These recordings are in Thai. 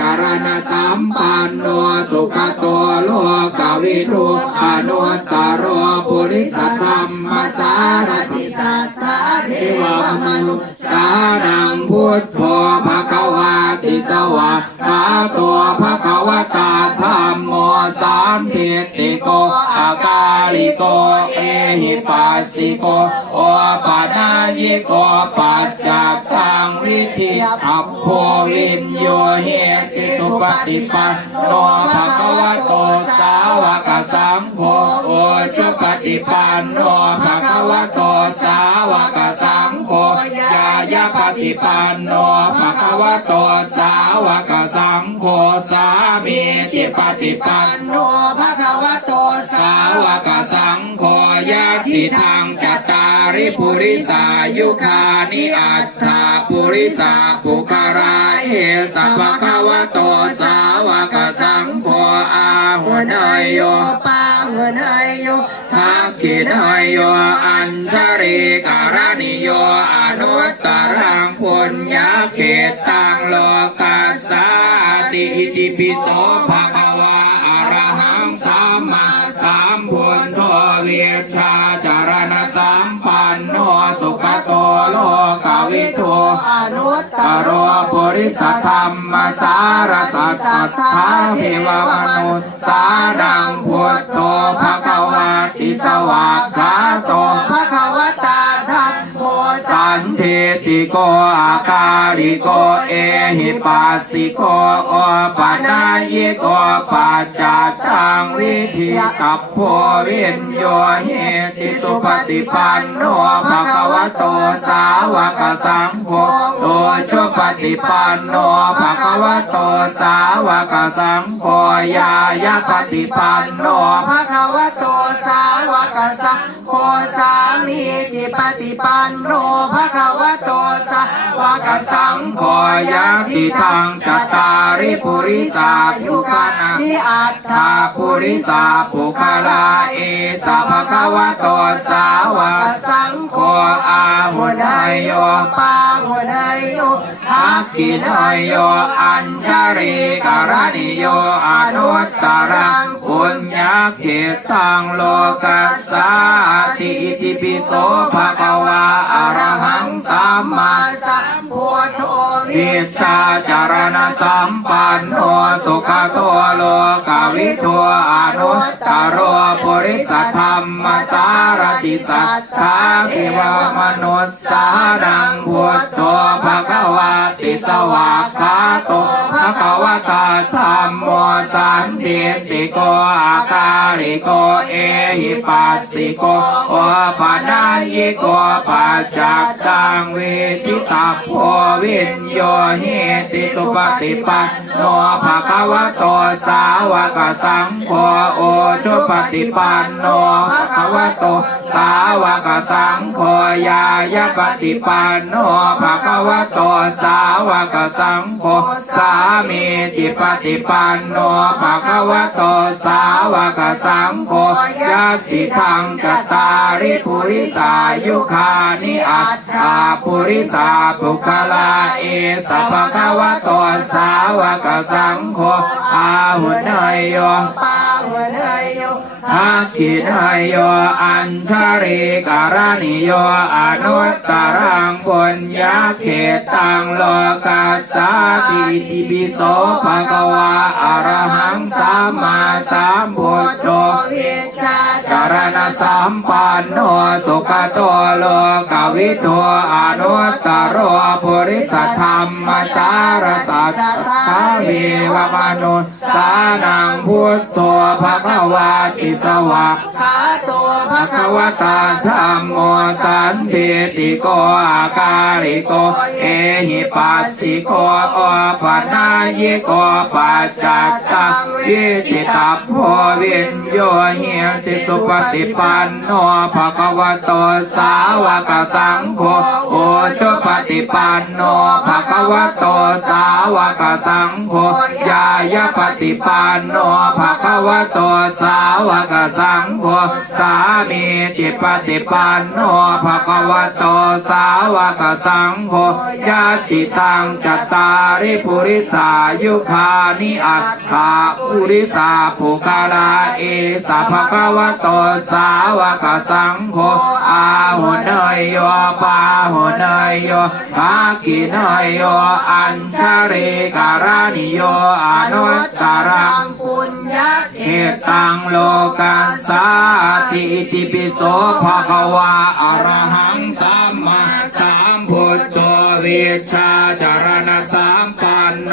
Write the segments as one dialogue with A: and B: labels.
A: จารณสัมปันโนสุขโตโลกวิทุกอนุตตรโรปุริสธรรมมสารติสัทธาเทวมนุสานังพุทโธภะคะวาติสวะขาตัวภะคะวะามทิติโกอากาลิโก เอหิปัสสิโก โอปานายิโกปัจจตังวิธิอัพโพวินโยเฮติสุปฏิปันโนภะคะวะโตสาวกสังโฆโอชุปฏิปันโนภะคะวะโตสาวกสังโฆายาปฏิปันโนภะคะวะโตสาวกสังโฆสามีจิปฏิปันโนภะคะวะโตสาวกสังโฆยาทิทาง ริปุริสายุคานิอัตถาปุริสาปุคาราเอสัพพะวะโตสาวกสังโฆอาหุนายโย
B: ปาหัวนายโย
A: ทักขินายโยอัญชริการณิโยอนุตตรังปุญญาเขตตังโลกัสสาติอิติปิโสภะ กวิทู
B: อนุตต
A: ตโรปุริสธรรมสารสัสสัทธาเทวมนุสาดังพุทโธภะคะวะติสวากขาโต
B: ภะคะวต น
A: นทิติโกอากาลิโกเอหิปัสสิโกโอปะนายิโกปัจจตังวิธิตัพโพวินโยเฮติสุปฏิปันโนภะคะวะโตสาวกสังโฆโตชุปฏิปันโนภะคะวะโตสาวกสังโฆยายาปฏิปันโน
B: ภะคะวะโตสาวกสัง โฆสามีจิปฏิปันโนภะคะวะโตสาวกสังโฆ
A: ยาติทางจตาริปุริสายุคานา
B: นิอัตถา
A: ทาปุริสาปุคาลาเอสะภะคะวะโตสาวก
B: สังโฆ
A: โคอาหุนายโย
B: ปาหัวนายโย
A: ทักขินายโยอัญชริการณิโยอนุตตรังปุญญาเขตังโลกัสสา ติอิติปิโสภะคะวะอะระหังสัมมา
B: สัมพุทโธวิ
A: ชาจารณสัมปันโนสุขโตโลกาวิทูอนุตตรโรปุริสธรรมสารติสัทธาเทวมนุษสานังพุทโธภะคะวะติสวากขาโตภะคะวตาธรรมโมสันติติโกอาคาลิโกเอหิปัสสิโกโอปะนายิโกปัจจักตังเวทิตาโพวิญโยเหติสุปฏิปันโนภะคะวะโตสาวกสังโฆโอชุปฏิปันโนภะคะวะโตสาวกสังโฆยายาปฏิปันโนภะคะวะโตสาวกสังโฆสามีจิปฏิปันโนภะคะวะโตสาวกสังโฆยะติทังกตาริปุริสายุคานิอัตถาปุริสาปุคลาเอสัพพะคะวะโตสาวกสังโฆอาหุนายโย
B: ปาหัวนายโย
A: ทักขินายโยอัญชริการณิโยอนุตตรังปุญญาเขตังโลกัสสาติติปิโสภะคะวะอะระหังสัมมาสัมพุทโธ
B: วิชา
A: จา รณสัมปันโนสุขโตโลกวิทูอนุตตรโรปุริสธรรมสารสัสทาเววมนุสสานังพุทโธภคะวาติสวะ
B: ขาตัว
A: ภะควตาธรรมโมสันติติโกอาการิโก เอหิปัสสิโกอปนายิโกปัจจัตตังวิติตัพโพวินโยเหียติสุปฏิปันโนภะคะวะโตสาวกสังโฆโอชุปฏิปันโนภะคะวะโตสาวกสังโฆยายาปฏิปันโนภะคะวะโตสาวกสังโฆสามีจิปฏิปันโนภะคะวะโตสาวกสังโฆญาติตังจตาริปุริสายุคานิอัตถาปุริสาภูคาราเอสภะคะวะโตสาวกสังโฆอาหุเนยโยปาหุเนยโยภากิเนยโยอัญชริการานิโยอนุตตรัง
B: ปุญญาเข
A: เอตังโลกัสสาติอิติปิโสภะคะวะอรหังสัมมาสัมพุทโธวิชาจารณะสัมปันโน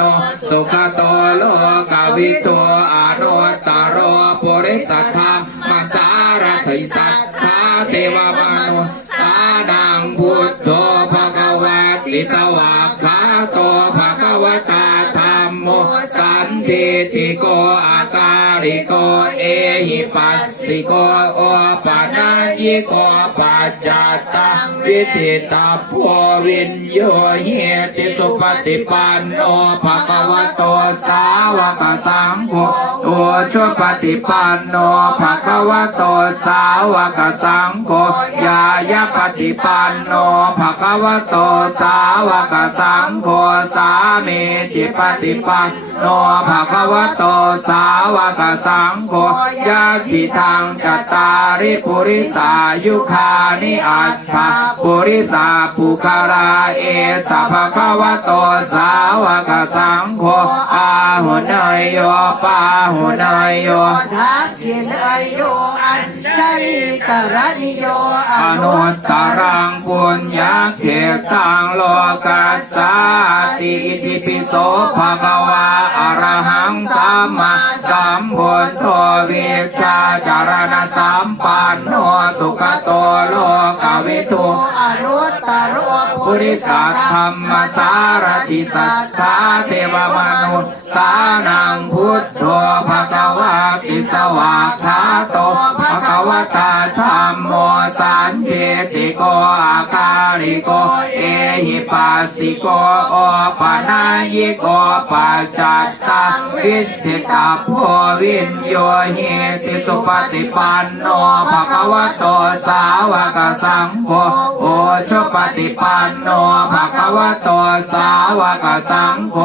A: สุขโตโลกวิโตอนุตตรโรปุริสัทธร สันทิติโกอาการิโกเอหิปัสสิโกโอปะนายิโกปัจจตังวิธิตาโพวินโยเฮติสุปฏิปันโนภะคะวะโตสาวกสังโฆโอชุปฏิปันโนภะคะวะโตสาวกสังโฆยายาปฏิปันโนภะคะวะโตสาวกสังโฆสามีจิปฏิปันโนภะคะวะโตสาวกสังโฆญาติทางจัตตาริปุริสายุคานิอัตถาปุริสาปุคาราเอสะภะคะวะโตสาวกสังโฆอาหุนยโยปาหุนยโย
B: ทักขินอโยอัญชริ กรณิโยอนุต
A: ต
B: รัง
A: ปุญญาเขตังโลกัสสาติอิติปิโสภะคะวะอะระหังสัมมาสัมพุทโธวิชาจารณะสัมปันโนสุขโตโลกวิทู
B: อนุตตรโร
A: ปุริสัทธรรมสารติสัทธาเทวมนุษย์สานังพุทโธภะคะวะติสวากขาโต ภะคะวตาธรรมโมสา นเจติโกอาการิโกเอหิปัสสิโกโอปนายิโกปัจจัตตังวิธิตาโพวินโยเฮติสุปฏิปันโนภะคะวะโตสาวกสังโฆโอชปฏิปันโนภะคะวะโตสาวกสังโฆ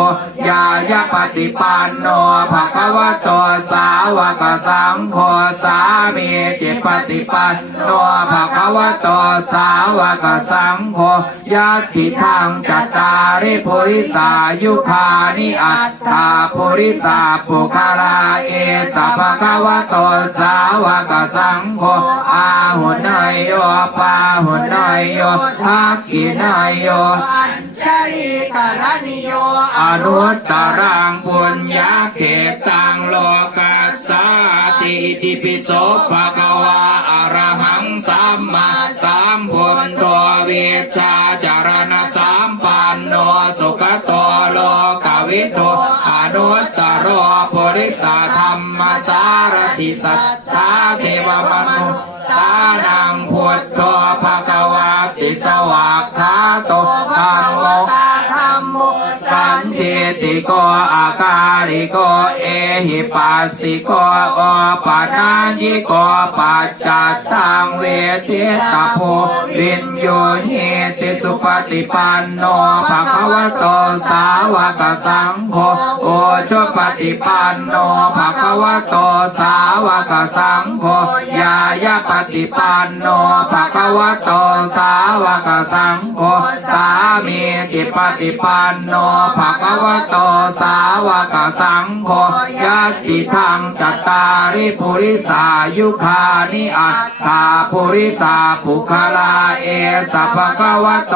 A: ยายาปฏิปันโนภะคะวะโตสาวกสังโฆสามีจิปฏิปันโนภะคะวะตสาวกสังโฆญาติทางจตาริปุริสายุคานิอัตถาปุริสาปุคาราเอสะภะคะวะโตสาวกสังโฆอาหุนายโยปาหุนายโยทักขินายโย
B: อัญชริกรณิโย
A: อนุตตรังปุญญาเขตังโลกัสสาติติปิโสภะคะวะอะระหัง สัมมาสัมพุทโธวิชาจารณะสัมปันโนสุขโตโลกวิทูอนุตตรโอปุริสธรรมสารติสัทธาเทวมนุสานังพุทโธ ติโกอาการิโกเอหิปัสสิโกโอปะนายิโกปัจจัตตังเวทิตาโพวินโยเฮติสุปฏิปันโนภะคะวะโตสาวกสังโฆโอชปฏิปันโนภะคะวะโตสาวกสังโฆยายาปฏิปันโนภะคะวะโตสา วกสังโฆสามีกิปติปันโนภะคะวะโตสาวกสังโฆยัติทังจัตตาริปุริสายุคานิอัตตาปุริสาปุคลาเอสัพพะคะวะโต